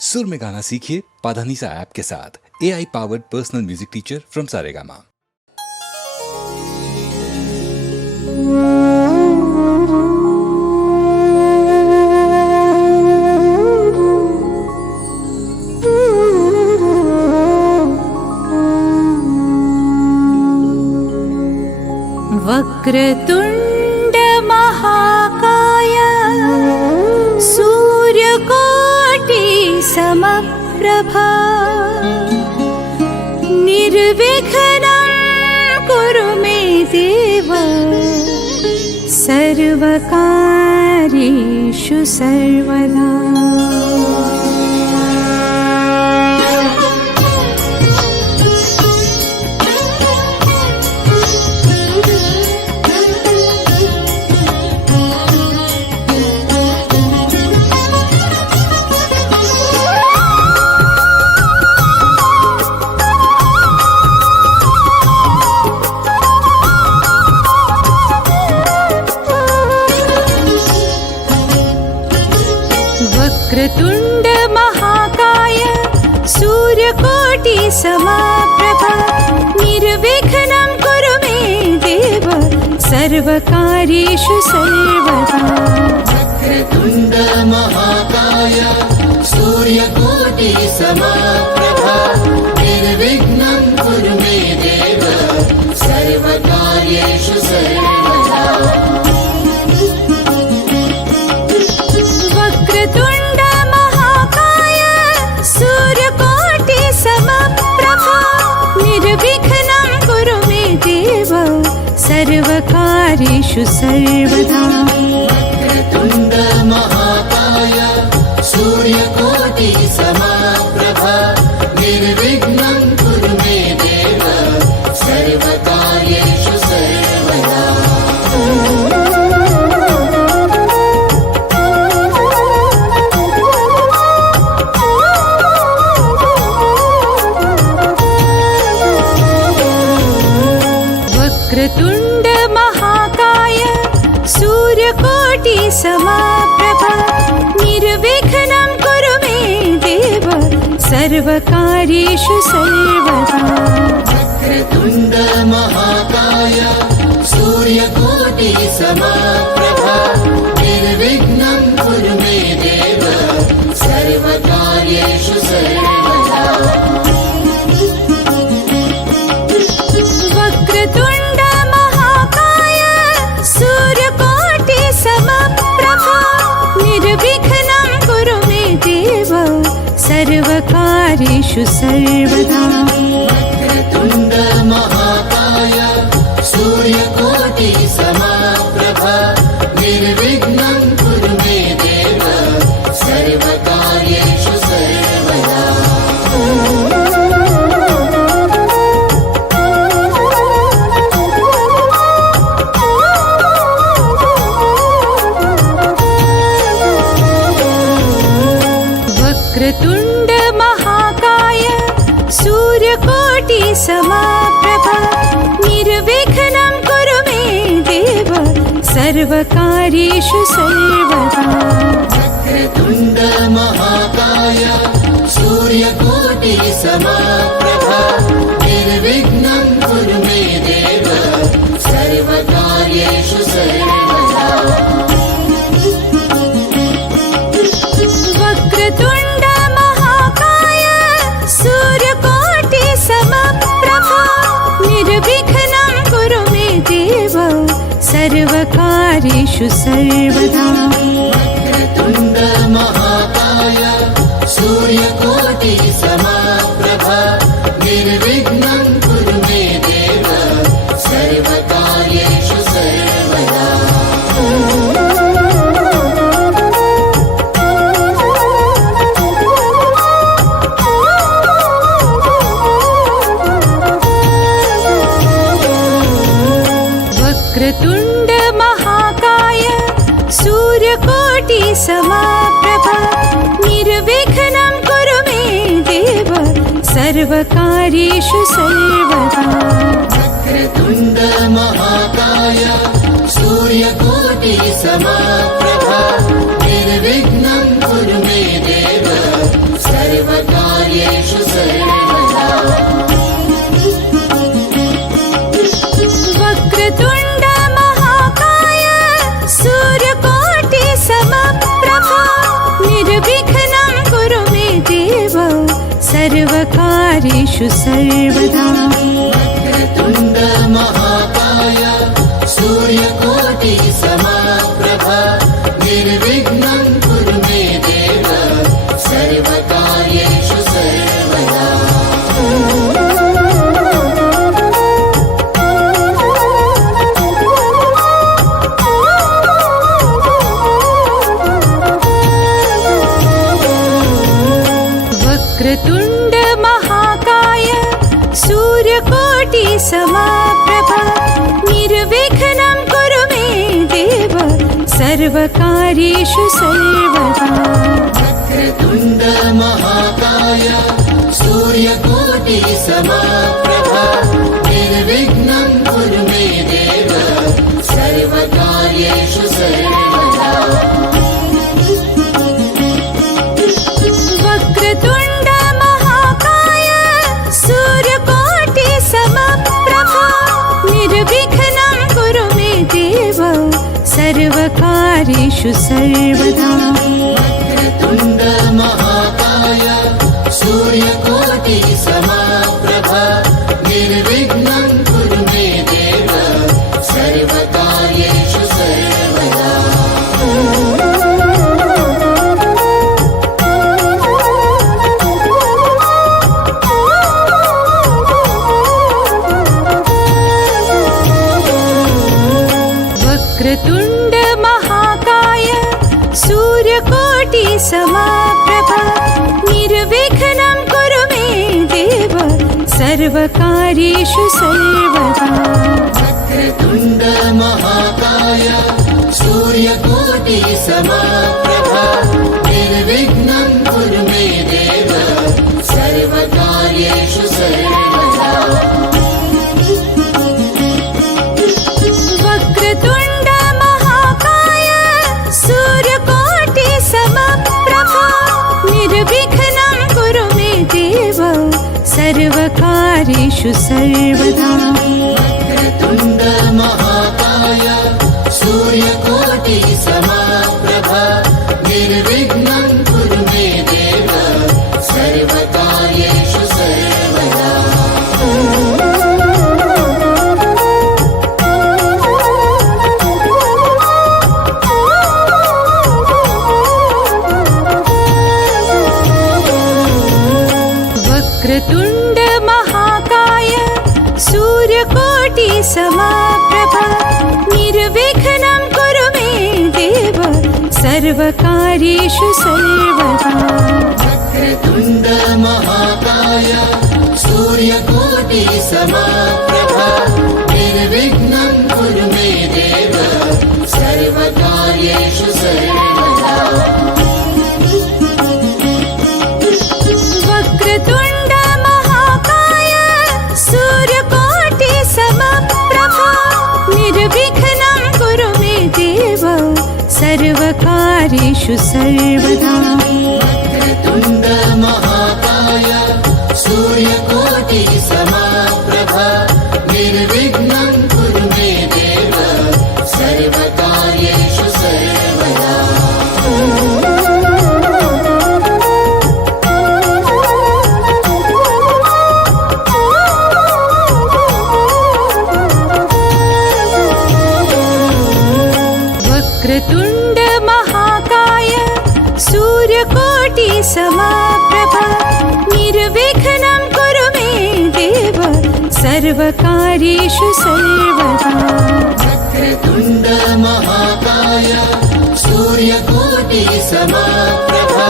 सुर में गाना सीखिए पाधानीसा ऐप के साथ। AI powered personal music teacher from Saregama. वक्रतुण्ड महाकाय सूर्यकोटि समप्रभा निर्विघ्नं कुरु मे देव सर्वकार्येषु सर्वदा। वक्रतुण्ड महाकाय सूर्यकोटि समप्रभा निर्विघ्नं कुरु मे देव सर्वकार्येषु सर्वदा। वक्रतुण्ड महाकाय सूर्यकोटि समप्रभा निर्विघ्नं कुरु मे देव सर्वकार्येषु सर्वदा। वक्रतुण्ड महाकाय सूर्यकोटि समप्रभा निर्विघ्नं कुरु मे देव सर्वकार्येषु सर्वदा। वक्रतुण्ड महाकाय सूर्यकोटि समप्रभा निर्विघ्नं कुरु मे देव सर्वकार्येषु सर्वदा। वक्रतुण्ड महाकाय सूर्यकोटि समप्रभा निर्विघ्नं कुरु मे देव सर्वकार्येषु सर्वदा। वक्रतुण्ड महाकाय सूर्यकोटि समप्रभा निर्विघ्नं कुरु मे देव सर्वकार्येषु सर्वदा। वक्रतुण्ड महाकाय सूर्यकोटि समप्रभा निर्विघ्नं कुरु मे देव सर्वकार्येषु सर्वदा। वक्रतुण्ड महाकाय सूर्यकोटि समप्रभा निर्विघ्नं कुरु मे देव सर्वकार्येषु सर्वदा। वक्रतुण्ड महाकाय सूर्यकोटि समप्रभा निर्विघ्नं कुरु मे देव सर्वकार्येषु सर्वदा। वक्रतुण्ड महाकाय सूर्यकोटि समप्रभा निर्विघ्नं कुरु मे देव सर्वकार्येषु सर्वदा। वक्रतुण्ड महाकाय सूर्यकोटि समप्रभा निर्विघ्नं कुरु मे देव सर्वकार्येषु सर्वदा। वक्रतुण्ड महाकाय सूर्यकोटि समप्रभा निर्विघ्नं कुरु मे देव सर्वकार्येषु सर्वदा। वक्रतुण्ड महाकाय सूर्यकोटि समप्रभा निर्विघ्नं कुरु मे देव सर्वकार्येषु सर्वदा। वक्रतुण्ड महाकाय सूर्यकोटि समप्रभा निर्विघ्नं कुरु मे देव कार्येषु सर्वदा वक्रतुण्ड महाकाय सूर्यकोटि समाप्रभा निर्विघ्नं कुरु मे देव सर्वकार्येषु सर्वदा वक्रतुण्ड महाकाय सूर्यकोटि समाप्रभा निर्विघ्नं कुरु मे देव सर्वकार्येषु सर्वदा वक्रतुण्ड महाकाय सूर्यकोटि समाप्रभा निर्विघ्नं कुरु मे देव सर्वकार्येषु सर्वदा वक्रतुण्ड महाकाय सूर्यकोटि समप्रभा निर्विघ्नं कुरु मे देव सर्वकार्येषु सर्वदा वक्रतुण्ड महाकाय सूर्यकोटि समाप्रभा निर्विघ्नं कुरु मे देव सर्वकार्येषु सर्वदा वक्रतुण्ड महाकाय सूर्यकोटि समाप्रभा निर्विघ्नं कुरु मे देव सर्वकार्येषु सर्वदा वक्रतुण्ड महाकाय सूर्यकोटि समाप्रभा निर्विघ्नं कुरु मे देव सर्वकार्येषु सर्वदा वक्रतुण्ड महाकाय सूर्यकोटि समप्रभा निर्विघ्नं कुरु मे देव सर्वकार्येषु सर्वदा वक्रतुण्ड महाकाय सूर्यकोटि समाप्रभा निर्विघ्नं कुरु मे देव सर्वकार्येषु सर्वदा वक्रतुण्ड महाकाय सूर्यकोटि समाप्रभा निर्विघ्नं कुरु मे देव सर्वकार्येषु सर्वदा वक्रतुण्ड महाकाय सूर्यकोटि समाप्रभा निर्विघ्नं कुरु मे देव सर्वकार्येषु सर्वदा वक्रतुण्ड महाकाय सूर्यकोटि समप्रभा निर्विघ्नं कुरु मे देव सर्वकार्येषु सर्वदा वक्रतुण्ड महाकाय सूर्यकोटि समाप्रभा निर्विघ्नं कुरु मे देव सर्वकार्येषु सर्वदा वक्रतुण्ड महाकाय सूर्यकोटि समाप्रभा निर्विघ्नं कुरु मे देव सर्वकार्येषु सर्वदा वक्रतुण्ड महाकाय सूर्यकोटि समाप्रभा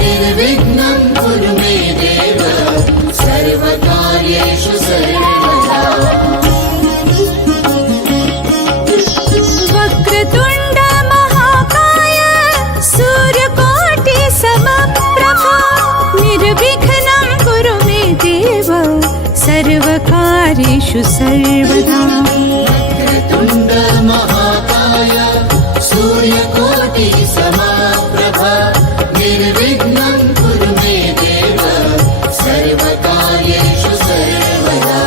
निर्विघ्नं कुरु मे देव सर्वकार्येषु सर्वदा वक्रतुण्ड महाकाय सूर्यकोटि समप्रभा निर्विघ्नं कुरु मे देव सर्वकार्येषु सर्वदा वक्रतुण्ड महाकाय सूर्यकोटि समाप्रभा निर्विघ्नं कुरु मे देव सर्वकार्येषु सर्वदा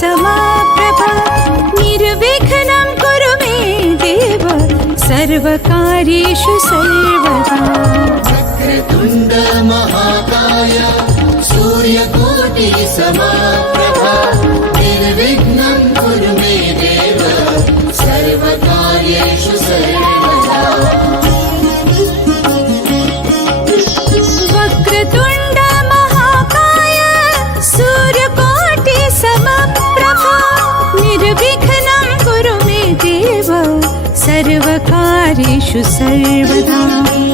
समाप्रभा निर्विघ्नं कुरु मे देव सर्वकार्येषु सर्वदा वक्रतुण्ड महाकाय सूर्यकोटि समाप्रभा निर्विघ्नं कुरु मे देव सर्वकार्येषु सर्वदा वक्रतुण्ड महाकाय सूर्यकोटि समप्रभा निर्विघ्नं कुरु मे देव सर्वकार्येषु सर्वदा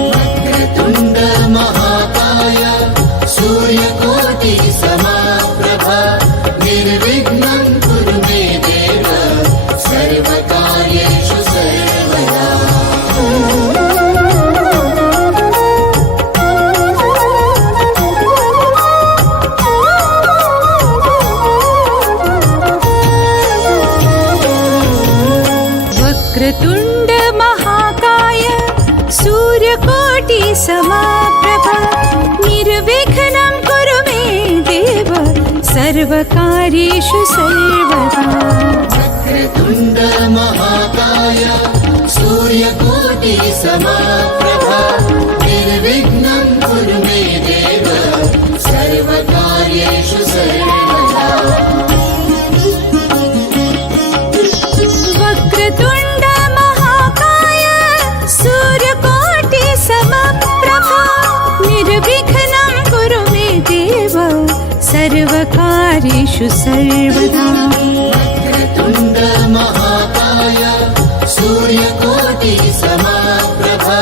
वक्रतुण्ड महाकाय सूर्यकोटि समाप्रभा निर्विघ्नं कुरु मे देव सर्वकार्येषु सर्वदा वक्रतुण्ड महाकाय सूर्यकोटि समाप्रभा निर्विघ्नं कुरु मे देव सर्वकार्येषु सर्वदा वक्रतुण्ड महाकाय सूर्यकोटि समाप्रभा निर्विघ्नं कुरु मे देव सर्वकार्येषु सर्वदा वक्रतुण्ड महाकाय सूर्यकोटि समप्रभा निर्विघ्नं कुरु मे देव सर्वकार्येषु सर्वदा वक्रतुण्ड महाकाय सूर्यकोटि समाप्रभा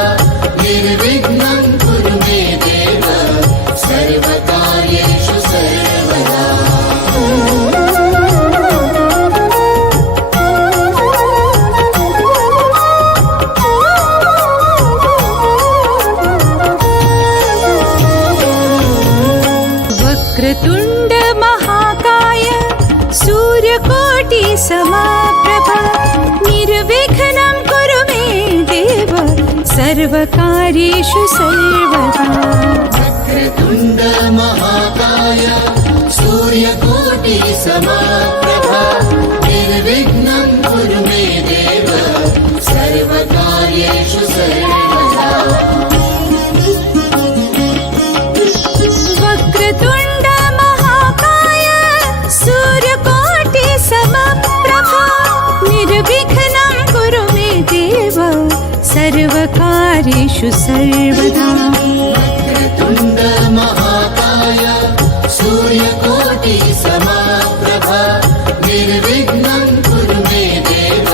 निर्विघ्नं कुरु मे देव सर्वकार्येषु सर्वदा वक्रतुण्ड महाकाय सूर्यकोटि समाप्रभा निर्विघ्नं कुरु मे देव सर्वकार्येषु सर्वदा वक्रतुण्ड महाकाय सूर्यकोटि समाप्रभा निर्विघ्नं कुरु मे देव सर्वकार्येषु सर्वदा वक्रतुण्ड महाकाय सूर्यकोटि समप्रभा निर्विघ्नं कुरु मे देव सर्वकार्येषु सर्वदा वक्रतुण्ड महाकाय सूर्यकोटि समाप्रभा निर्विघ्नं कुरु मे देव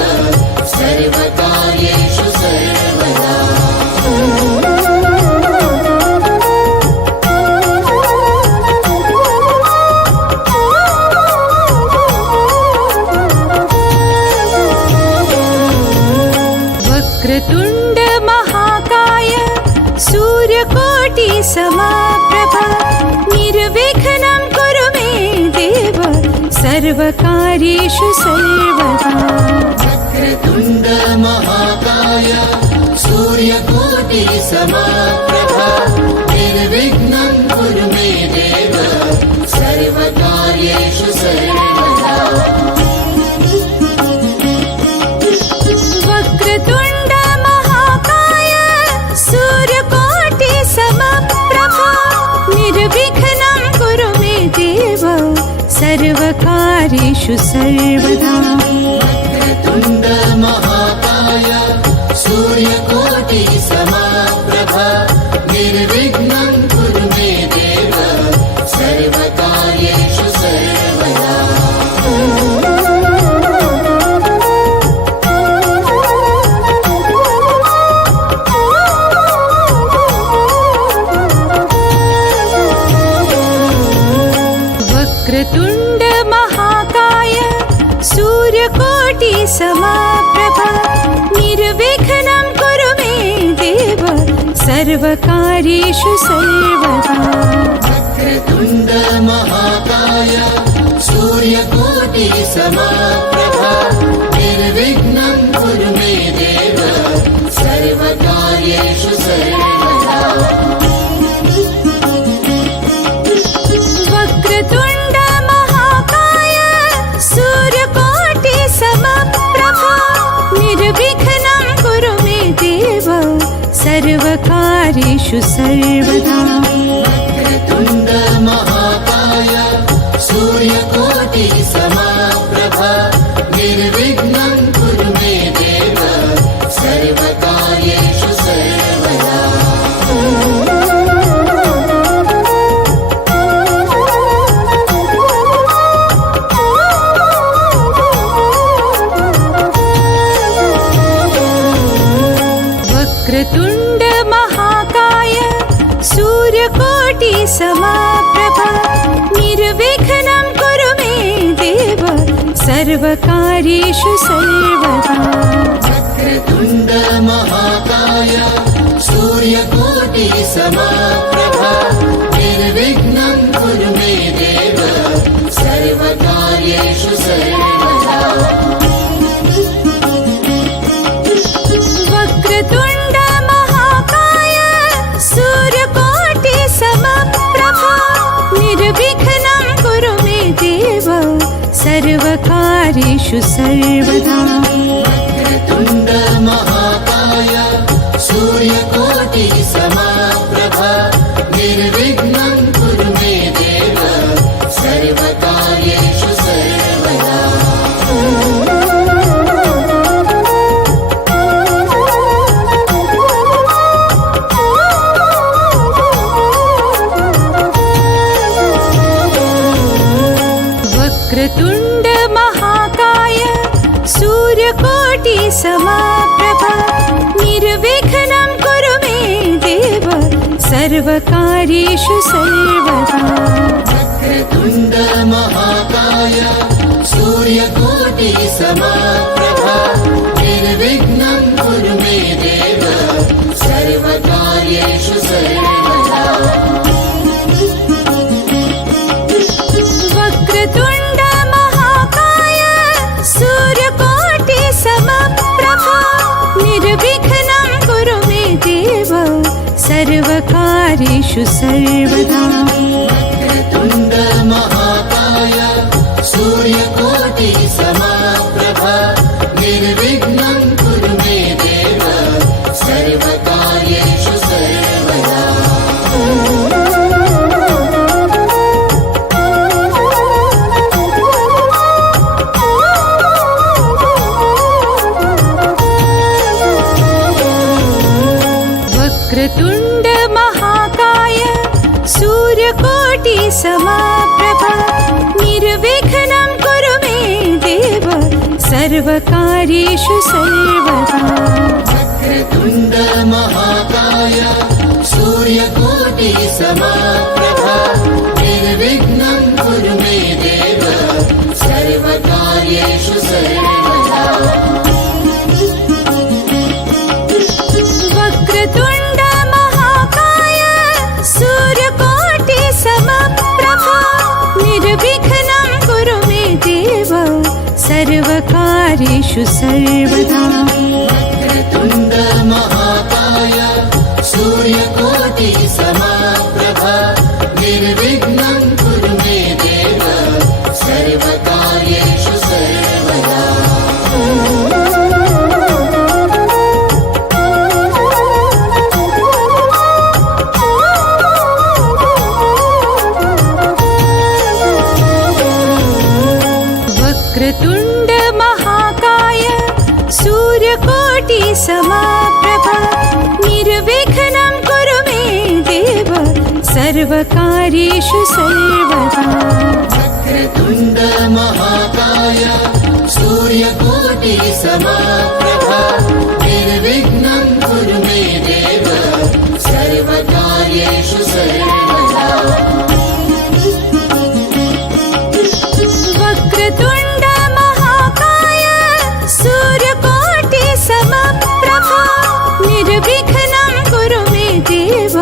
सर्वकार्येषु सर्वदा वक्रतुण्ड महाकाय सूर्यकोटि समाप्रभा निर्विघ्नं कुरु मे देव सर्वकार्येषु सर्वदा वक्रतुण्ड महाकाय सूर्यकोटि समाप्रभा निर्विघ्नं कुरु मे देव सर्वकार्येषु सर्वदा वक्रतुण्ड महाकाय सूर्यकोटि समप्रभा निर्विघ्नं कुरु मे देव सर्वकार्येषु सर्वदा वक्रतुण्ड महाकाय सूर्यकोटि समाप्रभा निर्विघ्नं कुरु मे देव सर्वकार्येषु सर्वदा वक्रतुण्ड महाकाय सूर्यकोटि समाप्रभा निर्विघ्नं कुरु मे देव सर्वकार्येषु सर्वदा वक्रतुण्ड महाकाय सूर्यकोटि समाप्रभा निर्विघ्नं कुरु मे देव सर्वकार्येषु सर्वदा वक्रतुण्ड महाकाय सर्वकार्येषु सर्वदा वक्रतुण्ड महाकाय सूर्यकोटि समाप्रभा निर्विघ्नं कुरु मे देव सर्वकार्येषु सर्वदा वक्रतुण्ड महाकाय सूर्यकोटि समाप्रभा निर्विघ्नं कुरु मे देव सर्वकार्येषु सर्वदा वक्रतुण्ड महाकाय सूर्यकोटि समाप्रभा निर्विघ्नं कुरु मे देव सर्वकार्येषु सर्वदा वक्रतुण्ड महाकाय सूर्यकोटि समप्रभा निर्विघ्नं कुरु मे देव सर्वकार्येषु सर्वदा वक्रतुण्ड महाकाय सूर्यकोटि समाप्रभा निर्विघ्नं कुरु मे देव सर्वकार्येषु सर्वदा वक्रतुण्ड महाकाय सूर्यकोटि समाप्रभा निर्विघ्नं कुरु मे देव सर्वकार्येषु सर्वदा वक्रतुण्ड महाकाय सूर्यकोटि समाप्रभा निर्विघ्नं कुरु मे देव सर्वकार्येषु सर्वदा वक्रतुण्ड महाकाय सूर्यकोटि समप्रभा निर्विघ्नं कुरु मे देव सर्वकार्येषु सर्वदा वक्रतुण्ड महाकाय सूर्यकोटि समाप्रभा निर्विघ्नं कुरु मे देव सर्वकार्येषु सर्वदा वक्रतुण्ड महाकाय सूर्यकोटि समाप्रभा निर्विघ्नं कुरु मे देव सर्वकार्येषु सर्वदा वक्रतुण्ड महाकाय सूर्यकोटि समाप्रभा निर्विघ्नं कुरु मे देव सर्वकार्येषु सर्वदा वक्रतुण्ड महाकाय सूर्यकोटि समप्रभा निर्विघ्नं कुरु मे देव सर्वकार्येषु सर्वदा वक्रतुण्ड महाकाय सूर्यकोटि समाप्रभा निर्विघ्नं कुरु मे देव सर्वकार्येषु सर्वदा वक्रतुण्ड महाकाय सूर्यकोटि समाप्रभा निर्विघ्नं कुरु मे देव सर्वकार्येषु सर्वदा वक्रतुण्ड महाकाय सूर्यकोटि समाप्रभा निर्विघ्नं कुरु मे देव सर्वकार्येषु सर्वदा वक्रतुण्ड महाकाय सूर्यकोटि समप्रभा निर्विघ्नं कुरु मे देव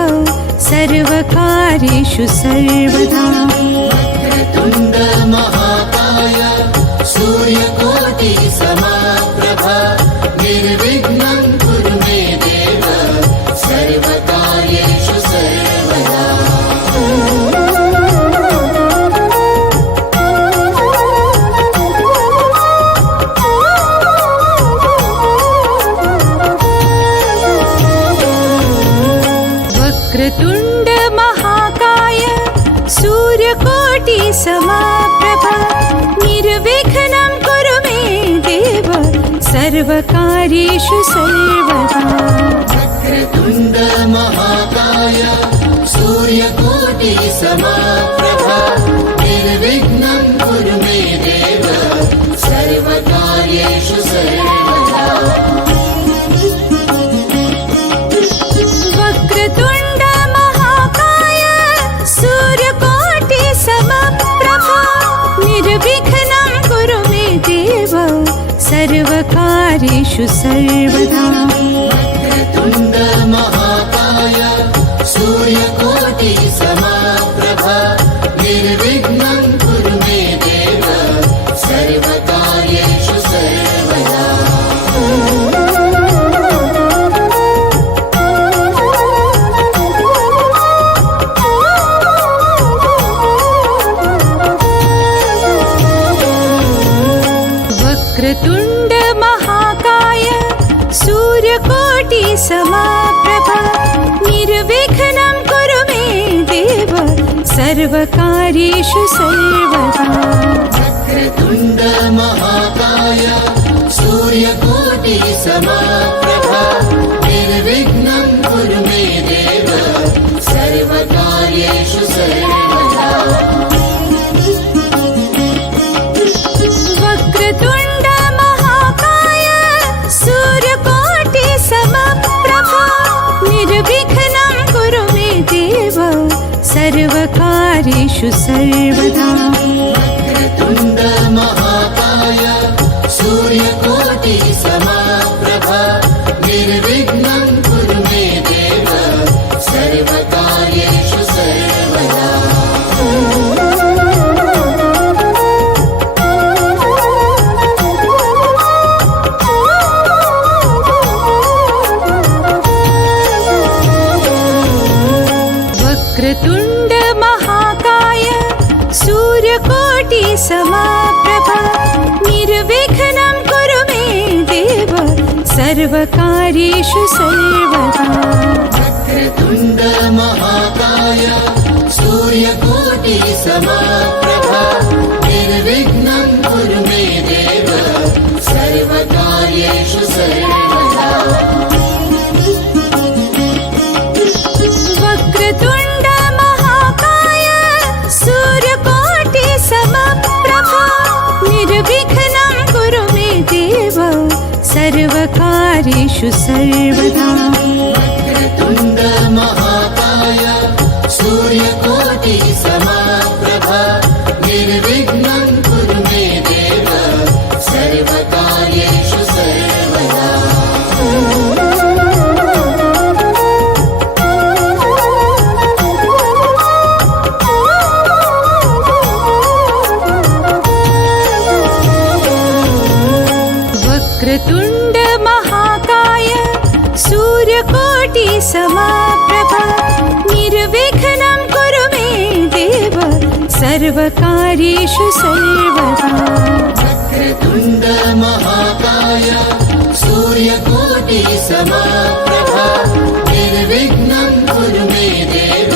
सर्वकार्येषु सर्वदा वक्रतुण्ड महाकाय सूर्यकोटि समाप्रभा निर्विघ्नं कुरु मे देव सर्वकार्येषु सर्वदा वक्रतुण्ड महाकाय सूर्यकोटि समप्रभा निर्विघ्नं कुरु मे देव सर्वकार्येषु सर्वदा वक्रतुण्ड महाकाय सूर्यकोटि समप्रभा निर्विघ्नं कुरु मे देव सर्वकार्येषु सर्वदा वक्रतुण्ड महाकाय सूर्यकोटि समप्रभा निर्विघ्नं कुरु मे देव सर्वकार्येषु सर्वदा वक्रतुण्ड महाकाय सूर्यकोटि समप्रभा निर्विघ्नं कुरु मे देव सर्वकार्येषु सर्वदा वक्रतुण्ड महाकाय सूर्यकोटि समप्रभा निर्विघ्नं कुरु मे देव सर्वकार्येषु सर्वदा वक्रतुण्ड महाकाय सूर्यकोटि समप्रभा निर्विघ्नं कुरु मे देव सर्वकार्येषु सर्वदा वक्रतुण्ड महाकाय सूर्यकोटि समप्रभा निर्विघ्नं कुरु मे देव सर्वकार्येषु सर्वदा वक्रतुण्ड महाकाय सूर्यकोटि समप्रभा निर्विघ्नं कुरु मे देव सर्वकार्येषु सर्वदा वक्रतुण्ड महाकाय सूर्यकोटि समप्रभा निर्विघ्नं कुरु मे देव सर्वकार्येषु सर्वदा वक्रतुण्ड महाकाय सूर्यकोटि समप्रभा निर्विघ्नं कुरु मे देव सर्वकार्येषु सर्वदा वक्रतुण्ड महाकाय सूर्यकोटि समप्रभा निर्विघ्नं कुरु मे देव सर्वकार्येषु सर्वदा वक्रतुण्ड महाकाय सूर्यकोटि समप्रभा निर्विघ्नं कुरु मे देव सर्वकार्येषु सर्वदा वक्रतुण्ड महाकाय सूर्यकोटि समप्रभा निर्विघ्नं कुरु मे देव सर्वकार्येषु सर्वदा वक्रतुण्ड महाकाय सूर्यकोटि समप्रभा निर्विघ्नं कुरु मे देव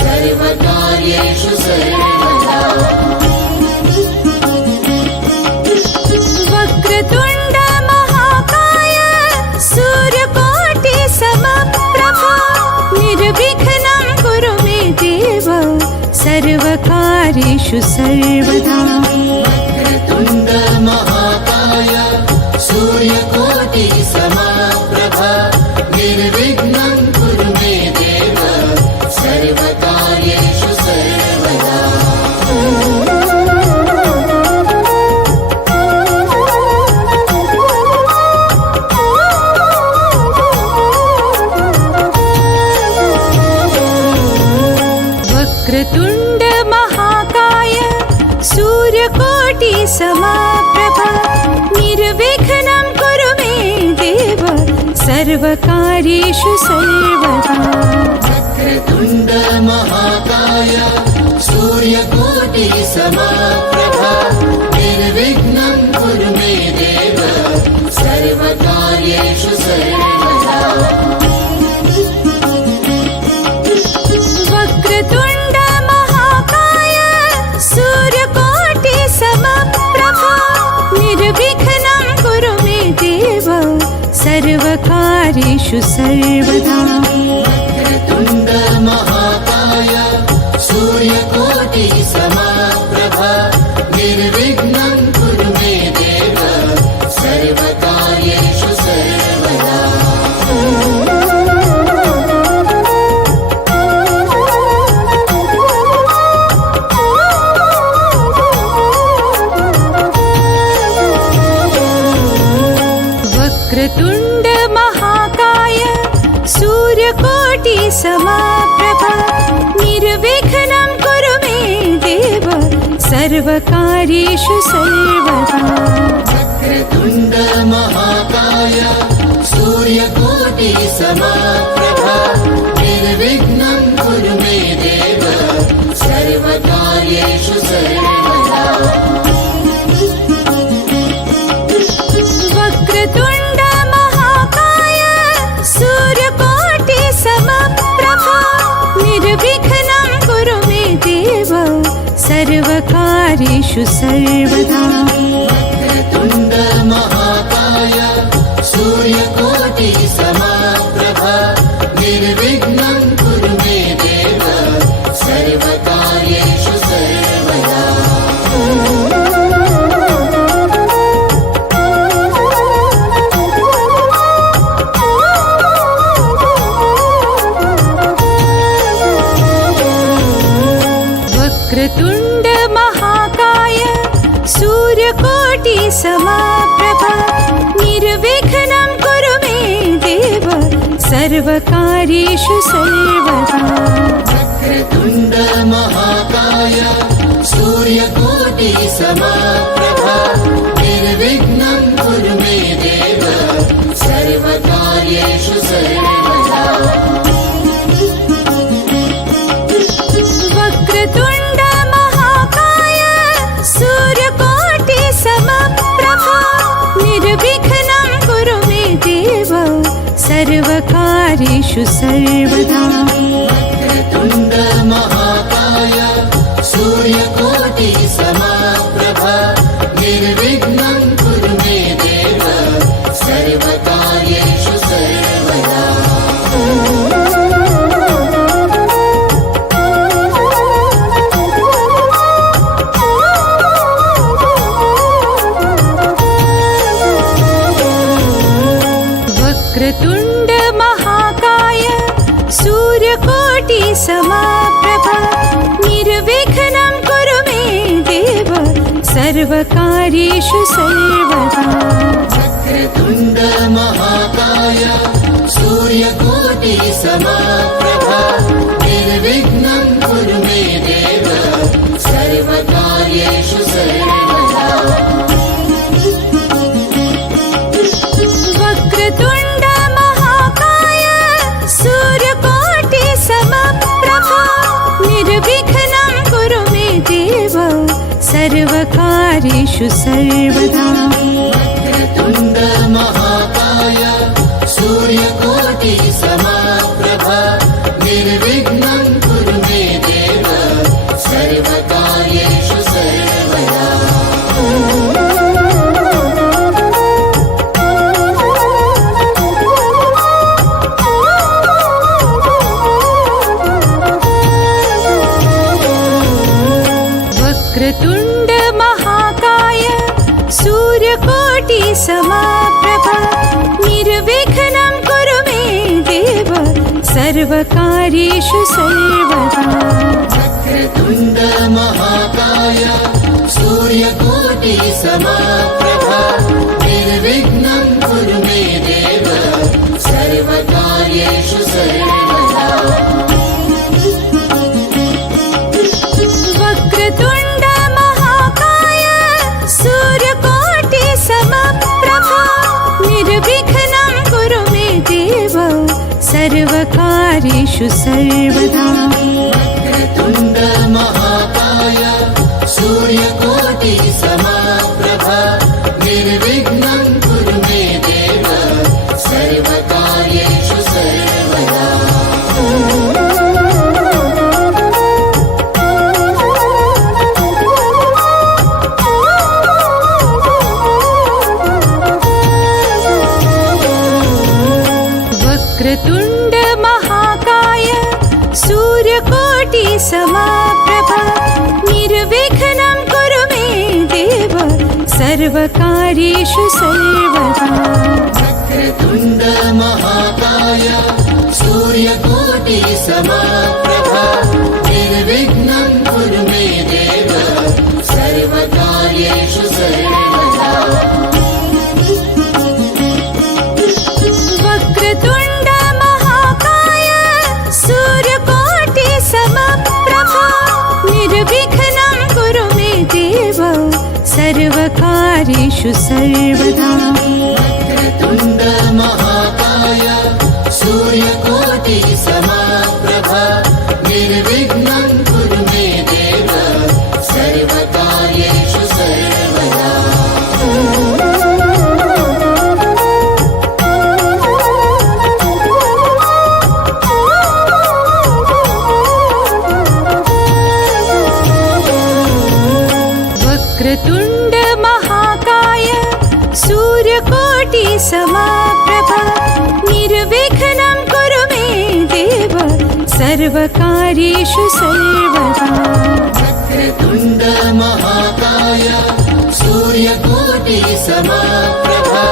सर्वकार्येषु सर्वदा वक्रतुण्ड महाकाय सूर्यकोटि समप्रभा निर्विघ्नं कुरु मे देव सर्वकार्येषु सर्वदा वक्रतुण्ड महाकाय सूर्यकोटि समप्रभा निर्विघ्नं कुरु मे देव सर्वकार्येषु सर्वदा वक्रतुण्ड महाकाय सूर्यकोटि समप्रभा निर्विघ्नं कुरु मे देव सर्वकार्येषु सर्वदा वक्रतुण्ड महाकाय सूर्यकोटि समप्रभा निर्विघ्नं कुरु मे देव सर्वकार्येषु सर्वदा सर्वकार्येषु सर्वदा वक्रतुण्ड महाकाय सूर्यकोटि समप्रभा निर्विघ्नं कुरु मे देव सर्वकार्येषु सर्वदा वक्रतुण्ड महाकाय सूर्यकोटि समप्रभा निर्विघ्नं कुरु मे देव सर्वकार्येषु सर्वदा वक्रतुण्ड महाकाय सूर्यकोटि समप्रभा निर्विघ्नं कुरु मे देव सर्वकार्येषु सर्वदा वक्रतुण्ड महाकाय सूर्यकोटि समप्रभा निर्विघ्नं कुरु मे देव सर्वकार्येषु सर्वदा वक्रतुण्ड महाकाय सूर्यकोटि समप्रभा निर्विघ्नं कुरु मे देव सर्वकार्येषु सर्वदा वक्रतुण्ड महाकाय सूर्यकोटि समप्रभा निर्विघ्नं कुरु मे देव सर्वकार्येषु सर्वदा वक्रतुण्ड महाकाय सूर्यकोटि समप्रभा निर्विघ्नं कुरु मे देव सर्वकार्येषु सर्वदा वक्रतुण्ड महाकाय सूर्यकोटि समप्रभा निर्विघ्नं कुरु मे देव सर्वकार्येषु सर्वदा वक्रतुण्ड महाकाय सूर्यकोटि समप्रभा निर्विघ्नं कुरु मे देव सर्वकार्येषु सर्वदा वक्रतुण्ड महाकाय सूर्यकोटि समप्रभा निर्विघ्नं कुरु मे देव सर्वकार्येषु सर्वदा वक्रतुण्ड महाकाय सूर्यकोटि समप्रभा निर्विघ्नं कुरु मे देव सर्वकार्येषु सर्वदा वक्रतुण्ड महाकाय सूर्यकोटि समप्रभा निर्विघ्नं कुरु मे देव सर्वकार्येषु सर्वदा वक्रतुण्ड महाकाय सूर्यकोटि समप्रभा निर्विघ्नं कुरु मे देव सर्वकार्येषु सर्वदा वक्रतुण्ड महाकाय सूर्यकोटि समप्रभा निर्विघ्नं कुरु मे देव सर्वकार्येषु सर्वदा वक्रतुण्ड महाकाय सूर्यकोटि समप्रभा निर्विघ्नं कुरु मे देव सर्वकार्येषु सर्वदा वक्रतुण्ड महाकाय सूर्यकोटि समप्रभा निर्विघ्नं कुरु मे देव सर्वकार्येषु सर्वदा वक्रतुण्ड महाकाय सूर्यकोटि समप्रभा निर्विघ्नं कुरु मे देव सर्वकार्येषु सर्वदा सर्वकार्येषु सर्वदा वक्रतुण्ड महाकाय सूर्यकोटि समप्रभा निर्विघ्नं कुरु मे देव सर्वकार्येषु सर्वदा वक्रतुण्ड महाकाय सूर्यकोटि समप्रभा निर्विघ्नं कुरु मे देव सर्वकार्येषु सर्वदा वक्रतुण्ड महाकाय सूर्यकोटि समप्रभा निर्विघ्नं कुरु मे देव सर्वकार्येषु सर्वदा वक्रतुण्ड महाकाय सूर्यकोटि समप्रभा निर्विघ्नं कुरु मे देव सर्वकार्येषु सर्वदा वक्रतुण्ड महाकाय सूर्यकोटि समप्रभा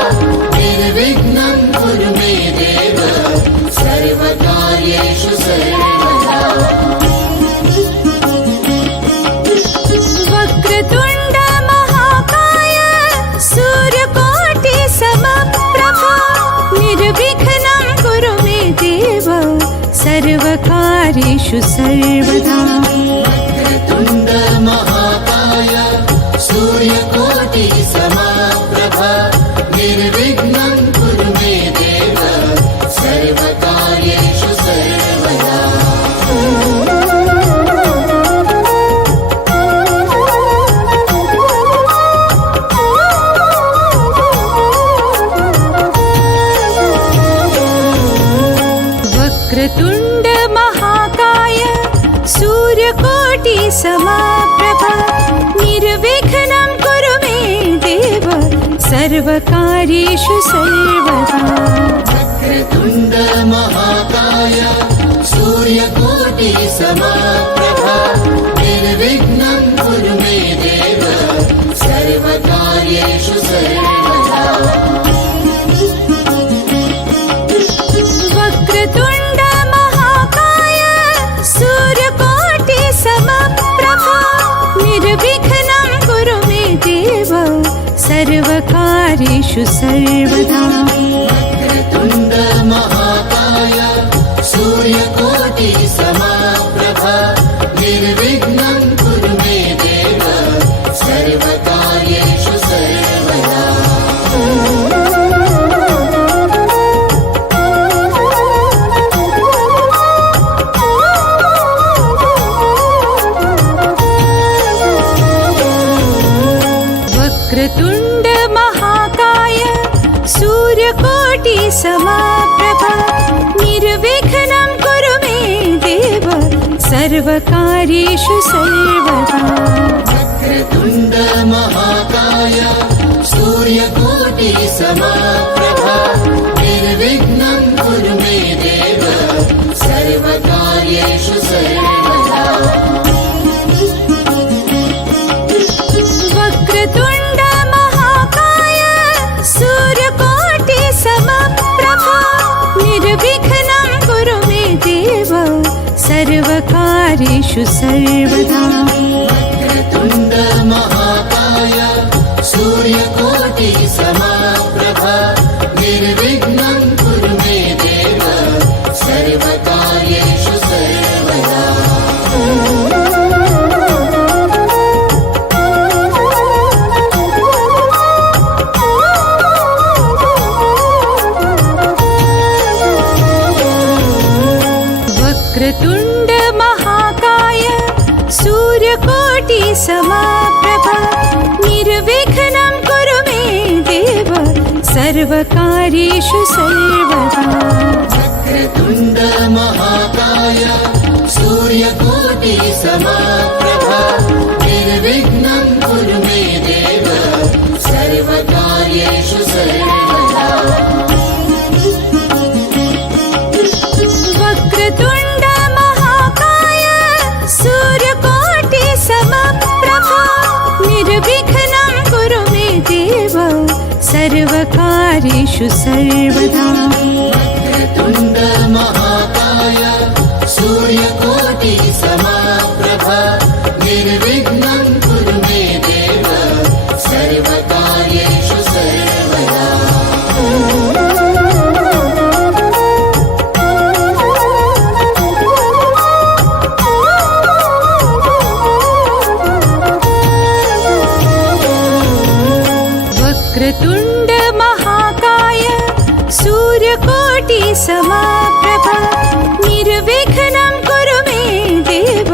निर्विघ्नं कुरु मे देव सर्वकार्येषु सर्वदा वक्रतुण्ड महाकाय सूर्यकोटि समप्रभा निर्विघ्नं कुरु मे देव सर्वकार्येषु सर्वदा वक्रतुण्ड महाकाय सूर्यकोटि समप्रभा निर्विघ्नं कुरु मे देव सर्वकार्येषु सर्वदा वक्रतुण्ड महाकाय सूर्यकोटि समप्रभा निर्विघ्नं कुरु मे देव सर्वकार्येषु सर्वदा वक्रतुण्ड महाकाय सूर्यकोटि समप्रभा निर्विघ्नं कुरु मे देव सर्वकार्येषु सर्वदा वक्रतुण्ड महाकाय सूर्यकोटि समप्रभा निर्विघ्नं कुरु मे देव सर्वकार्येषु सर्वदा वक्रतुण्ड महाकाय सूर्यकोटि समप्रभा निर्विघ्नं कुरु मे देव सर्वकार्येषु सर्वदा वक्रतुण्ड महाकाय सूर्यकोटि समप्रभा निर्विघ्नं कुरु मे देव सर्वकार्येषु सर्वदा वक्रतुण्ड महाकाय सूर्यकोटि समप्रभा निर्विघ्नं कुरु मे देव सर्वकार्येषु सर्वदा वक्रतुण्ड महाकाय सूर्यकोटि समप्रभा निर्विघ्नं कुरु मे देव सर्वकार्येषु सर्वदा वक्रतुण्ड महाकाय सूर्यकोटि समप्रभा निर्विघ्नं कुरु मे देव सर्वकार्येषु सर्वदा वक्रतुण्ड महाकाय सूर्यकोटि समप्रभा निर्विघ्नं कुरु मे देव सर्वकार्येषु सर्वदा वक्रतुण्ड महाकाय सूर्यकोटि समप्रभा निर्विघ्नं कुरु मे देव सर्वकार्येषु सर्वदा वक्रतुण्ड महाकाय सूर्यकोटि समप्रभा निर्विघ्नं कुरु मे देव सर्वकार्येषु सर्वदा वक्रतुण्ड महाकाय सूर्यकोटि समप्रभा निर्विघ्नं कुरु मे देव सर्वकार्येषु सर्वदा वक्रतुण्ड महाकाय सूर्यकोटि समप्रभा निर्विघ्नं कुरु मे देव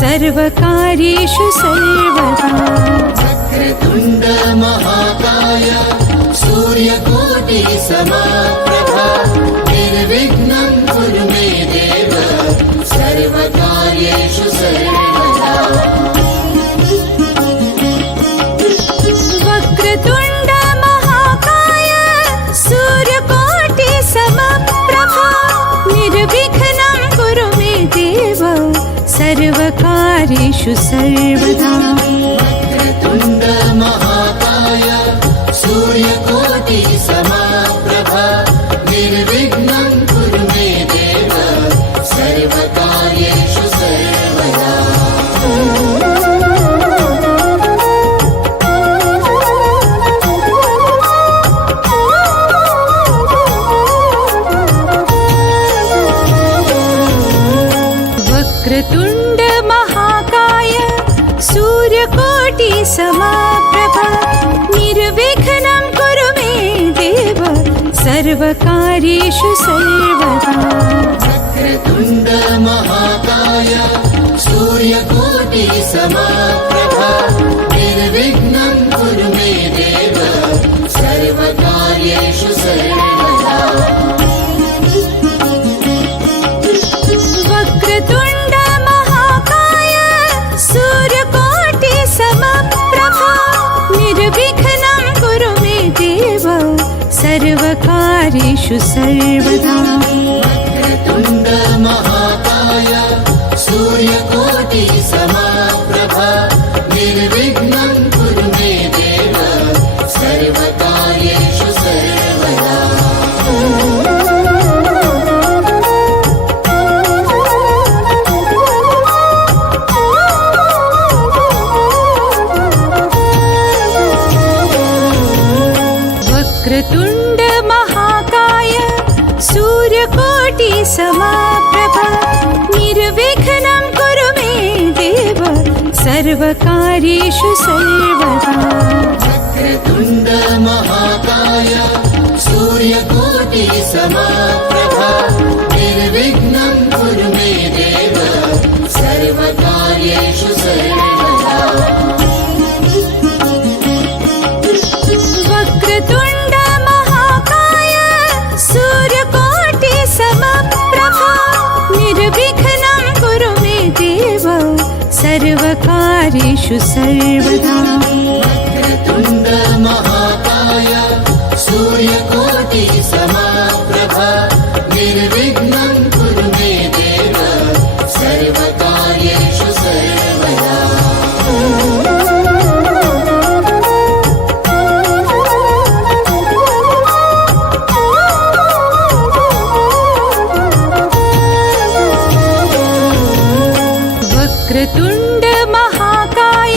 सर्वकार्येषु सर्वदा वक्रतुण्ड महाकाय सूर्यकोटि समप्रभा निर्विघ्नं कुरु मे देव सर्वकार्येषु सर्वदा वक्रतुण्ड महाकाय सूर्यकोटि समप्रभा निर्विघ्नं कुरु मे देव सर्वकार्येषु सर्वदा वक्रतुण्ड महाकाय सूर्यकोटि समप्रभा निर्विघ्नं कुरु मे देव सर्वकार्येषु सर्वदा वक्रतुण्ड महाकाय सूर्यकोटि समप्रभा निर्विघ्नं कुरु मे देव सर्वकार्येषु सर्वदा वक्रतुण्ड महाकाय सूर्यकोटि समप्रभा निर्विघ्नं कुरु मे देव सर्वकार्येषु सर्वदा वक्रतुण्ड महाकाय सूर्यकोटि समप्रभा निर्विघ्नं कुरु मे देव सर्वकार्येषु सर्वदा वक्रतुण्ड महाकाय सूर्यकोटि समप्रभा निर्विघ्नं कुरु मे देव सर्वकार्येषु सर्वदा वक्रतुण्ड महाकाय सूर्यकोटि समप्रभा निर्विघ्नं कुरु मे देव सर्वकार्येषु सर्वदा वक्रतुण्ड महाकाय सूर्यकोटि समप्रभा निर्विघ्नं कुरु मे देव सर्वकार्येषु सर्वदा वक्रतुण्ड महाकाय सूर्यकोटि समप्रभा निर्विघ्नं कुरु मे देव सर्वकार्येषु सर्वदा वक्रतुण्ड महाकाय सूर्यकोटि समप्रभा निर्विघ्नं कुरु मे देव सर्वकार्येषु सर्वदा वक्रतुण्ड महाकाय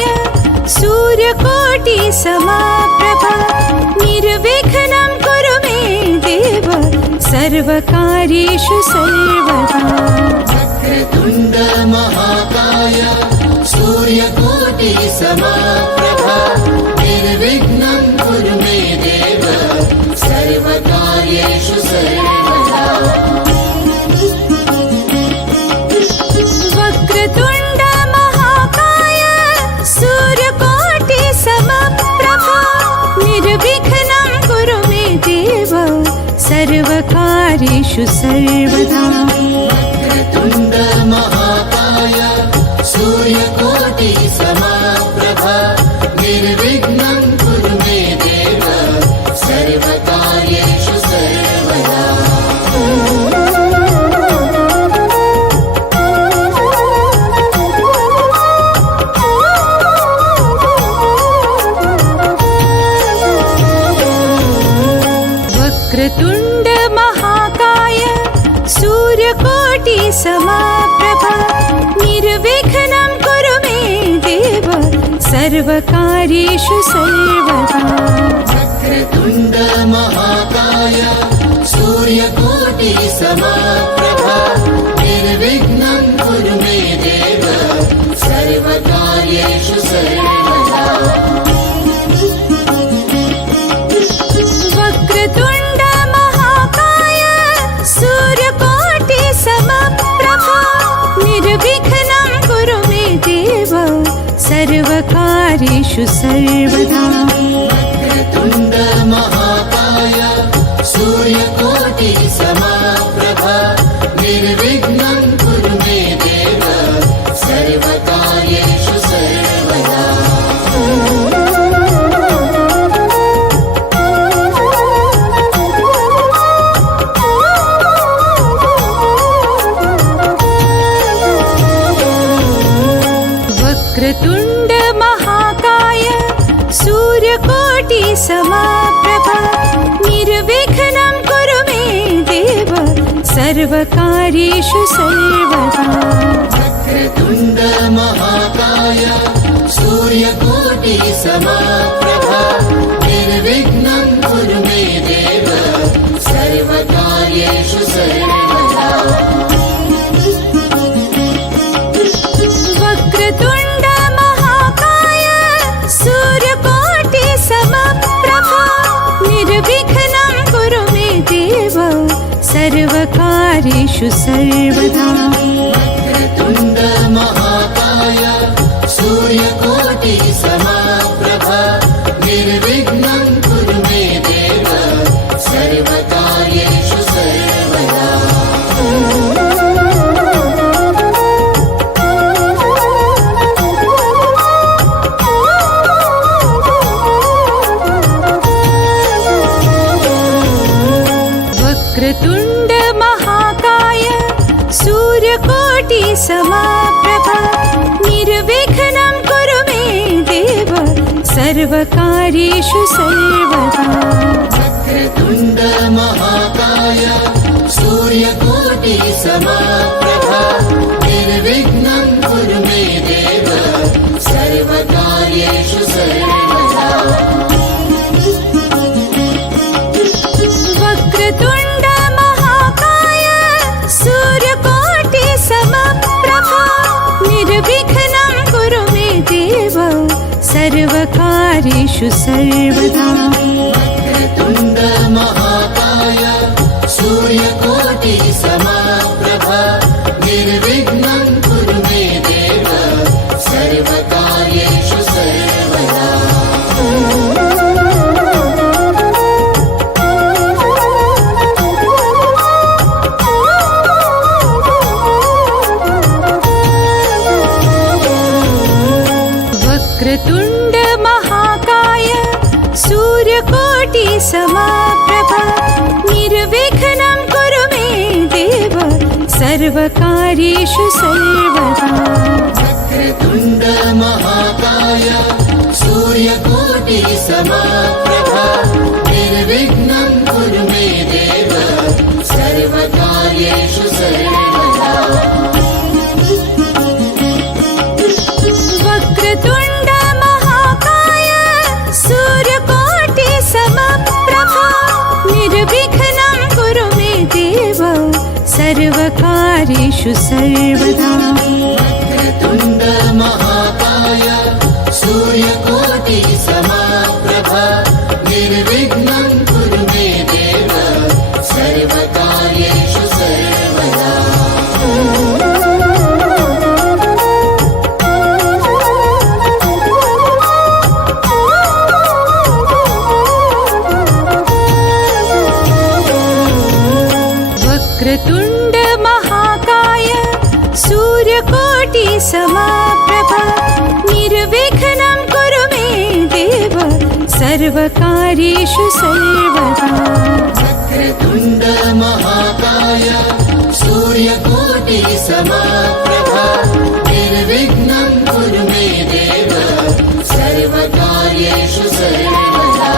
सूर्यकोटि समप्रभा निर्विघ्नं कुरु मे देव सर्वकार्येषु सर्वदा वक्रतुण्ड महाकाय सूर्यकोटि समप्रभा निर्विघ्नं कुरु मे देव सर्वकार्येषु सर्वदा वक्रतुण्ड महाकाय सूर्यकोटि समप्रभा निर्विघ्नं कुरु मे देव सर्वकार्येषु सर्वदा वक्रतुण्ड महाकाय सूर्यकोटि समप्रभा निर्विघ्नं कुरु मे देव सर्वकार्येषु सर्वदा सर्वकार्येषु सर्वदा वक्रतुण्ड महाकाय सूर्यकोटि समप्रभा निर्विघ्नं कुरु मे देव सर्वकार्येषु सर्वदा वक्रतुण्ड महाकाय सूर्यकोटि समप्रभा निर्विघ्नं कुरु मे देव सर्वकार्येषु सर्वदा वक्रतुण्ड महाकाय सूर्यकोटि समप्रभा निर्विघ्नं कुरु मे देव सर्वकार्येषु सर्वदा वक्रतुण्ड महाकाय सूर्यकोटि समप्रभा निर्विघ्नं कुरु मे देव सर्वकार्येषु सर्वदा वक्रतुण्ड महाकाय सूर्यकोटि समप्रभा निर्विघ्नं कुरु मे देव सर्वकार्येषु सर्वदा वक्रतुण्ड महाकाय सूर्यकोटि समप्रभा निर्विघ्नं कुरु मे देव सर्वकार्येषु सर्वदा वक्रतुण्ड महाकाय सूर्यकोटि समप्रभा निर्विघ्नं कुरु मे देव सर्वकार्येषु सर्वदा वक्रतुण्ड महाकाय सूर्यकोटि समप्रभा निर्विघ्नं कुरु मे देव सर्वकार्येषु सर्वदा वक्रतुण्ड महाकाय सूर्यकोटि समप्रभा निर्विघ्नं कुरु मे देव सर्वकार्येषु सर्वदा वक्रतुण्ड महाकाय सूर्यकोटि समप्रभा निर्विघ्नं कुरु मे देव सर्वकार्येषु सर्वदा वक्रतुण्ड महाकाय सूर्यकोटि समप्रभा निर्विघ्नं कुरु मे देव सर्वकार्येषु सर्वदा वक्रतुण्ड महाकाय सूर्यकोटि समप्रभा निर्विघ्नं कुरु मे देव सर्वकार्येषु सर्वदा वक्रतुण्ड महाकाय सूर्यकोटि समप्रभा निर्विघ्नं कुरु मे देव सर्वकार्येषु सर्वदा वक्रतुण्ड महाकाय सूर्यकोटि समप्रभा निर्विघ्नं कुरु मे देव सर्वकार्येषु सर्वदा वक्रतुण्ड महाकाय सूर्यकोटि समप्रभा निर्विघ्नं कुरु मे देव सर्वकार्येषु सर्वदा वक्रतुण्ड महाकाय सूर्यकोटि समप्रभा निर्विघ्नं कुरु मे देव सर्वकार्येषु सर्वदा वक्रतुण्ड महाकाय सूर्यकोटि समप्रभा निर्विघ्नं कुरु मे देव सर्वकार्येषु सर्वदा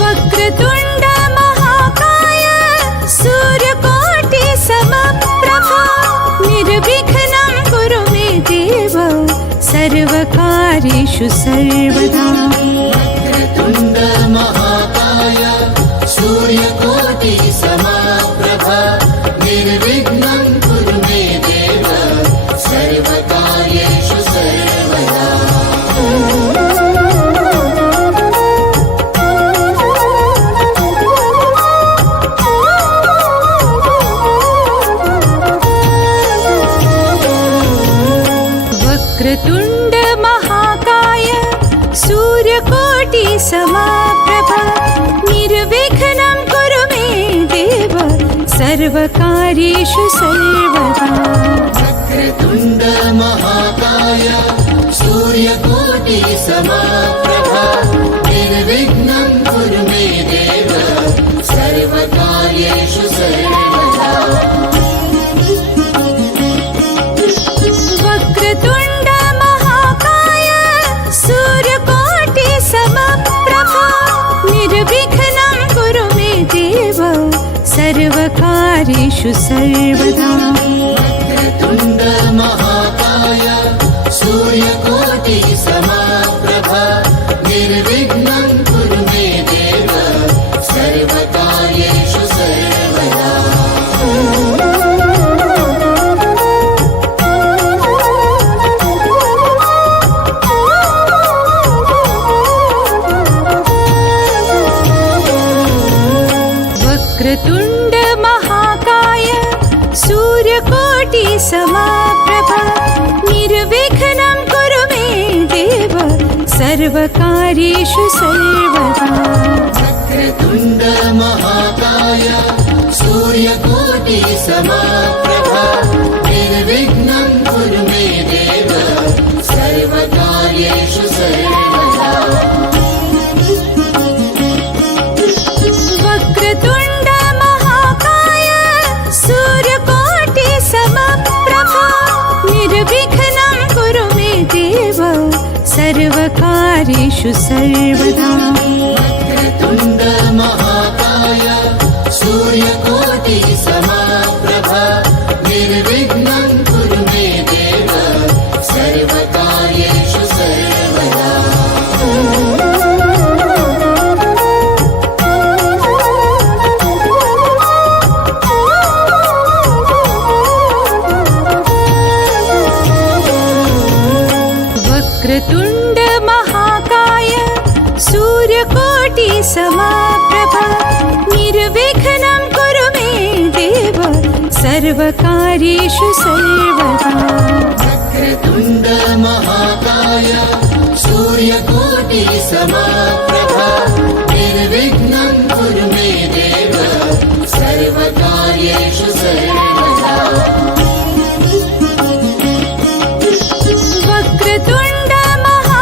वक्रतुण्ड महाकाय सूर्यकोटि समप्रभा निर्विघ्नं कुरु मे सर्वकार्येषु सर्वदा वक्रतुण्ड महाकाय सूर्यकोटि समाप्रभा निर्विघ्नं कुरु मे देव सर्वकार्येषु सर्वदा वक्रतुण्ड महाकाय सूर्यकोटि समाप्रभा निर्विघ्नं कुरु मे देव सर्वकार्येषु सर्वदा वक्रतुण्ड महाकाय सूर्यकोटि समाप्रभा निर्विघ्नं कुरु मे देव सर्वकार्येषु सर्वदा वक्रतुण्ड महाकाय सूर्यकोटि समप्रभा निर्विघ्नं कुरु मे देव सर्वकार्येषु सर्वदा वक्रतुण्ड महाकाय सूर्यकोटि समाप्रभा निर्विघ्नं कुरु मे देव सर्वकार्येषु सर्वदा वक्रतुण्ड महाकाय सूर्यकोटि समाप्रभा निर्विघ्नं कुरु मे देव सर्वकार्येषु सर्वदा वक्रतुण्ड महाकाय सूर्यकोटि समाप्रभा निर्विघ्नं कुरु मे देव सर्वकार्येषु सर्वदा वक्रतुण्ड महाकाय सूर्यकोटि समप्रभा निर्विघ्नं कुरु मे देव सर्वकार्येषु सर्वदा वक्रतुण्ड महाकाय सूर्यकोटि समाप्रभा निर्विघ्नं कुरु मे देव सर्वकार्येषु सर्वदा वक्रतुण्ड महाकाय सूर्यकोटि समाप्रभा निर्विघ्नं कुरु मे देव सर्वकार्येषु सर्वदा वक्रतुण्ड महाकाय सूर्यकोटि समाप्रभा निर्विघ्नं कुरु मे देव सर्वकार्येषु सर्वदा वक्रतुण्ड महाकाय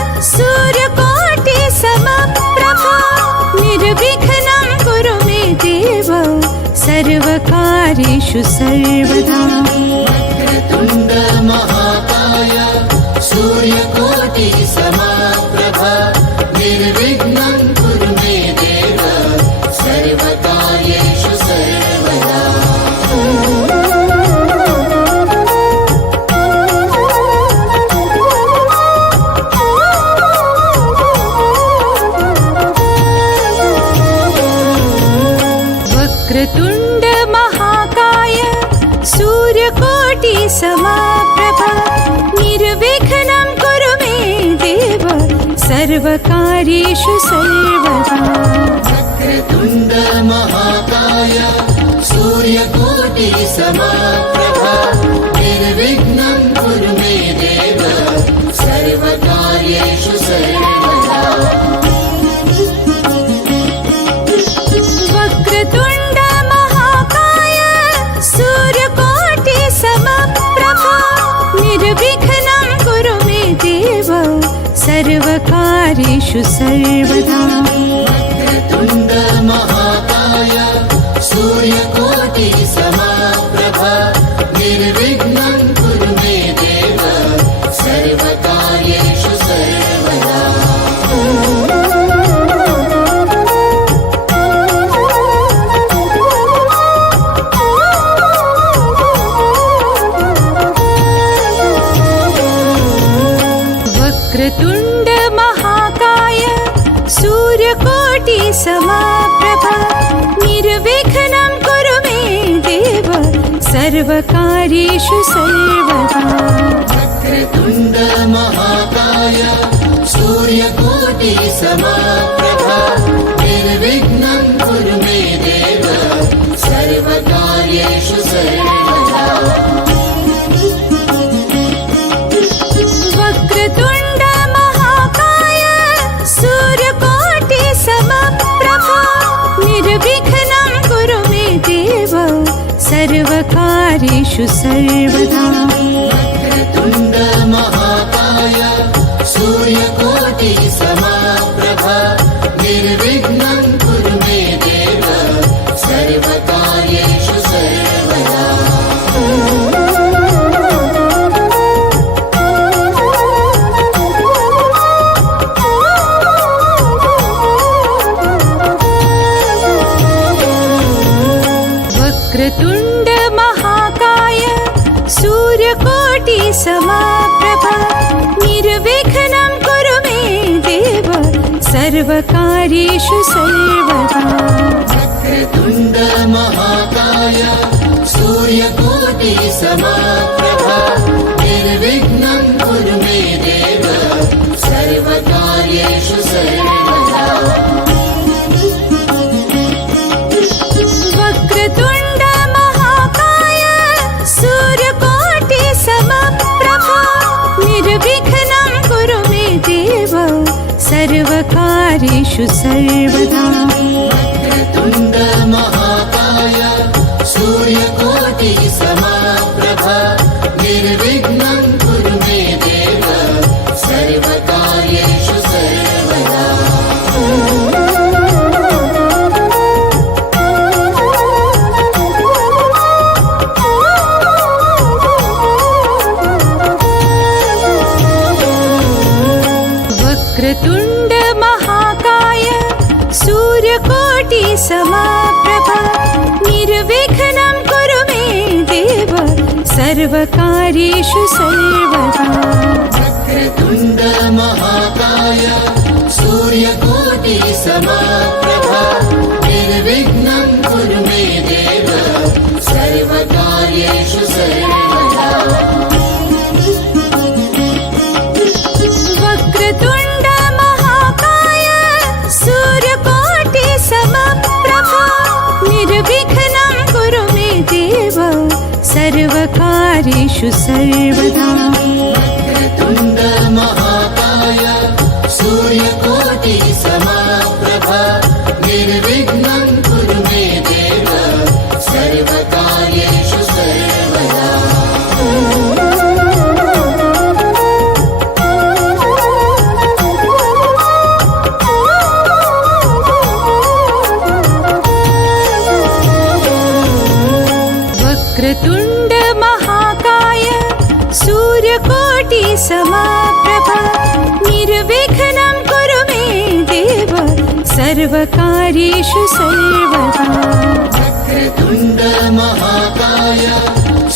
सूर्यकोटि समप्रभा निर्विघ्नं कुरु मे देव सर्वकार्येषु सर्वदा वक्रतुण्ड महाकाय सूर्यकोटि समाप्रभा निर्विघ्नं कुरु मे देव सर्वकार्येषु सर्वदा वक्रतुण्ड महाकाय सूर्यकोटि समाप्रभा निर्विघ्नं कुरु मे देव सर्वकार्येषु सर्वदा वक्रतुण्ड महाकाय सूर्यकोटि समाप्रभा निर्विघ्नं कुरु मे देव सर्वकार्येषु सर्वदा वक्रतुण्ड महाकाय सूर्यकोटि समप्रभा निर्विघ्नं कुरु मे देव सर्वकार्येषु सर्वदा वक्रतुण्ड महाकाय सूर्यकोटि समाप्रभा निर्विघ्नं कुरु मे देव सर्वकार्येषु सर्वदा वक्रतुण्ड महाकाय सूर्यकोटि समप्रभा निर्विघ्नं कुरु मे देव सर्वकार्येषु सर्वदा वक्रतुण्ड महाकाय सूर्यकोटि समप्रभा निर्विघ्नं कुरु मे देव सर्वकार्येषु सर्वदा वक्रतुण्ड महाकाय सूर्यकोटि समप्रभा निर्विघ्नं कुरु मे देव सर्वकार्येषु सर्वदा वक्रतुण्ड महाकाय सूर्यकोटि समप्रभा निर्विघ्नं कुरु मे देव सर्वकार्येषु सर्वदा वक्रतुण्ड महाकाय सूर्यकोटि समप्रभा निर्विघ्नं कुरु मे देव सर्वकार्येषु सर्वदा वक्रतुण्ड महाकाय सूर्यकोटि समप्रभा निर्विघ्नं कुरु मे देव सर्वकार्येषु सर्वदा वक्रतुण्ड महाकाय सूर्यकोटि समप्रभा निर्विघ्नं कुरु मे देव सर्वकार्येषु सर्वदा वक्रतुण्ड महाकाय सूर्यकोटि समप्रभा निर्विघ्नं कुरु मे देव सर्वकार्येषु सर्वदा वक्रतुण्ड महाकाय सूर्यकोटि समप्रभा निर्विघ्नं कुरु मे देव सर्वकार्येषु सर्वदा वक्रतुण्ड महाकाय सूर्यकोटि समप्रभा निर्विघ्नं कुरु मे देव सर्वकार्येषु सर्वदा वक्रतुण्ड महाकाय सूर्यकोटि समप्रभा निर्विघ्नं कुरु मे देव सर्वकार्येषु सर्वदा वक्रतुण्ड महाकाय सूर्यकोटि समप्रभा निर्विघ्नं कुरु मे देव सर्वकार्येषु सर्वदा वक्रतुण्ड महाकाय सूर्यकोटि समप्रभा निर्विघ्नं कुरु मे देव सर्वकार्येषु सर्वदा वक्रतुण्ड महाकाय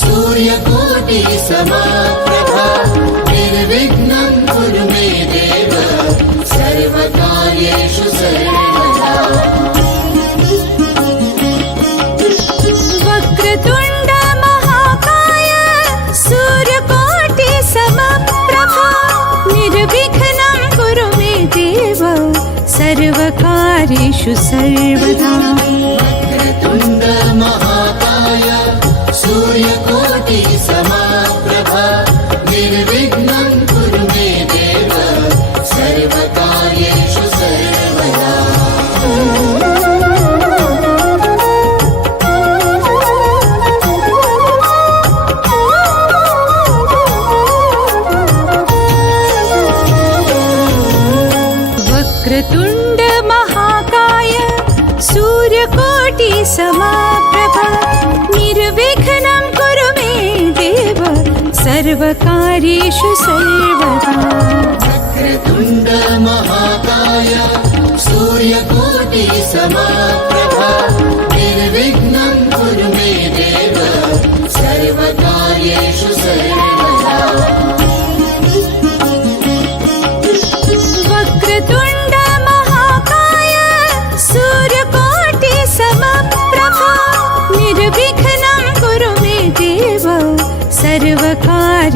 सूर्यकोटि समप्रभा निर्विघ्नं कुरु मे देव सर्वकार्येषु सर्वदा वक्रतुण्ड महाकाय सूर्यकोटि समप्रभा निर्विघ्नं कुरु मे देव सर्वकार्येषु सर्वदा वक्रतुण्ड महाकाय सूर्यकोटि समप्रभा निर्विघ्नं कुरु मे देव सर्वकार्येषु सर्वदा वक्रतुण्ड महाकाय सूर्यकोटि समप्रभा निर्विघ्नं कुरु मे देव सर्वकार्येषु सर्वदा वक्रतुण्ड महाकाय सूर्यकोटि समप्रभा निर्विघ्नं कुरु मे देव सर्वकार्येषु सर्वदा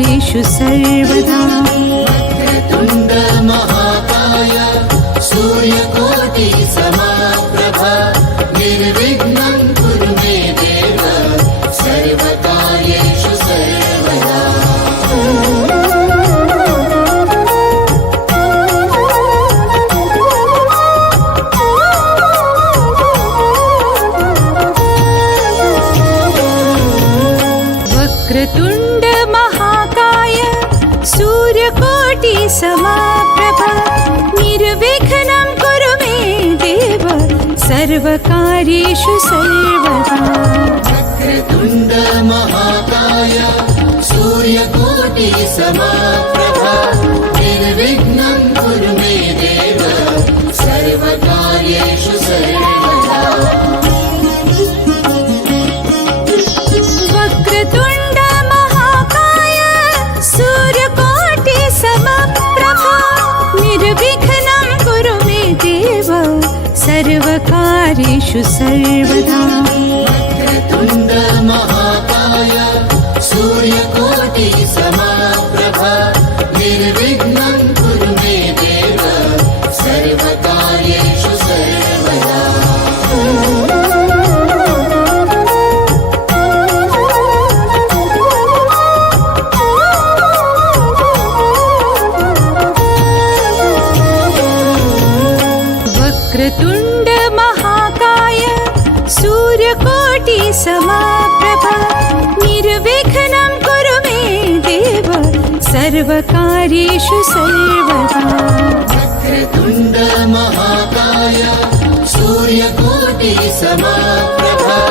सर्वकार्येषु सर्वदा वक्रतुण्ड महाकाय सूर्यकोटि समाप्रभा निर्विघ्नं कुरु मे देव सर्वकार्येषु सर्वदा वक्रतुण्ड महाकाय सूर्यकोटि समाप्रभा निर्विघ्नं कुरु मे देव सर्वकार्येषु सर्वदा वक्रतुण्ड महाकाय सूर्यकोटि समाप्रभा निर्विघ्नं कुरु मे देव सर्वकार्येषु सर्वदा वक्रतुण्ड महाकाय सूर्यकोटि समप्रभा निर्विघ्नं कुरु मे देव सर्वकार्येषु सर्वदा वक्रतुण्ड महाकाय सूर्यकोटि समाप्रभा निर्विघ्नं कुरु मे देव सर्वकार्येषु सर्वदा वक्रतुण्ड महाकाय सूर्यकोटि समाप्रभा निर्विघ्नं कुरु मे देव सर्वकार्येषु सर्वदा वक्रतुण्ड महाकाय सूर्यकोटि समाप्रभा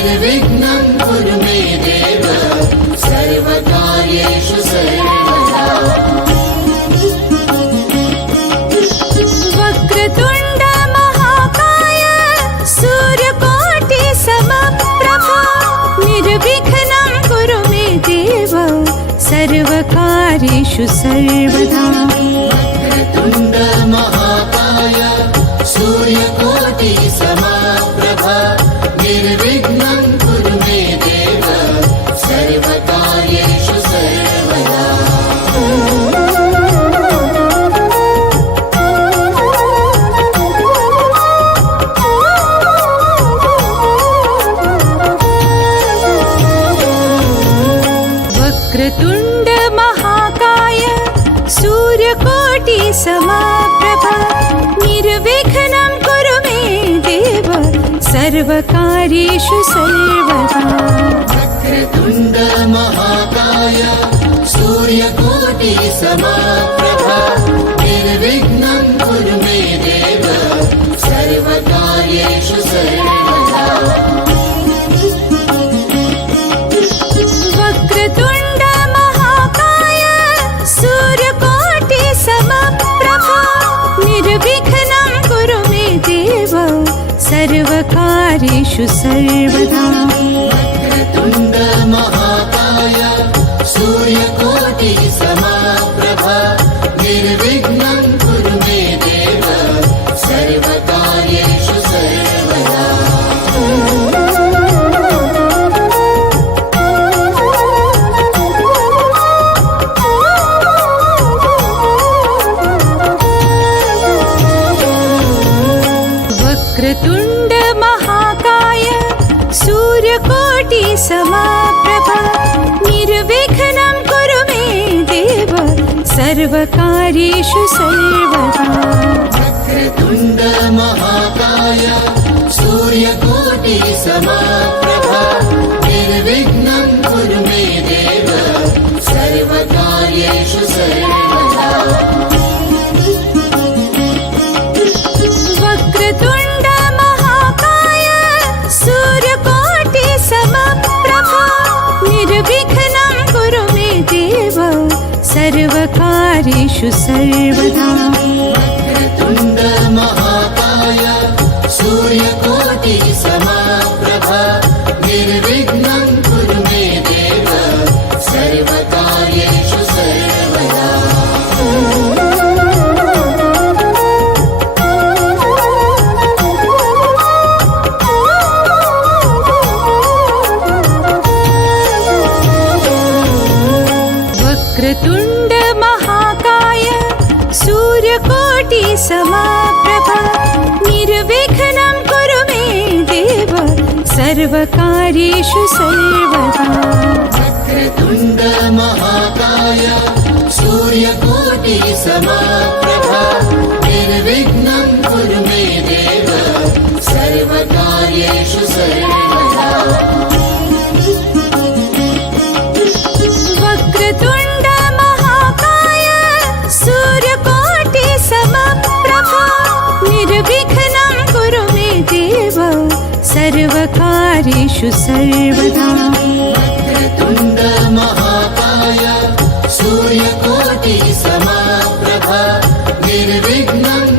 निर्विघ्नं कुरु मे देव सर्वकार्येषु सर्वदा वक्रतुण्ड महाकाय सूर्यकोटि समप्रभा निर्विघ्नं कुरु मे देव सर्वकार्येषु सर्वदा वक्रतुण्ड महाकाय सूर्यकोटि समाप्रभा निर्विघ्नं कुरु मे देव सर्वकार्येषु सर्वदा वक्रतुण्ड महाकाय सूर्यकोटि समाप्रभा निर्विघ्नं कुरु मे देव सर्वकार्येषु सर्वदा वक्रतुण्ड महाकाय सूर्यकोटि समाप्रभा निर्विघ्नं कुरु मे देव सर्वकार्येषु सर्वदा वक्रतुण्ड महाकाय सूर्यकोटि समप्रभा निर्विघ्नं कुरु मे देव सर्वकार्येषु सर्वदा वक्रतुण्ड महाकाय सूर्यकोटि समाप्रभा निर्विघ्नं कुरु मे देव सर्वकार्येषु सर्वदा वक्रतुण्ड महाकाय सूर्यकोटि समाप्रभा निर्विघ्नं कुरु मे देव सर्वकार्येषु सर्वदा वक्रतुण्ड महाकाय सूर्यकोटि समाप्रभा निर्विघ्नं कुरु मे देव सर्वकार्येषु सर्वदा वक्रतुण्ड महाकाय सूर्यकोटि समप्रभा निर्विघ्नं कुरु मे देव सर्वकार्येषु सर्वदा वक्रतुण्ड महाकाय सूर्यकोटि समाप्रभा निर्विघ्नं कुरु मे देव सर्वकार्येषु सर्वदा वक्रतुण्ड महाकाय सूर्यकोटि समप्रभा निर्विघ्नं कुरु मे देव सर्वकार्येषु सर्वदा वक्रतुण्ड महाकाय सूर्यकोटि समप्रभा निर्विघ्नं कुरु मे देव सर्वकार्येषु सर्वदा वक्रतुण्ड महाकाय सूर्यकोटि समप्रभा निर्विघ्नं कुरु मे देव सर्वकार्येषु सर्वदा वक्रतुण्ड महाकाय सूर्यकोटि समप्रभा निर्विघ्नं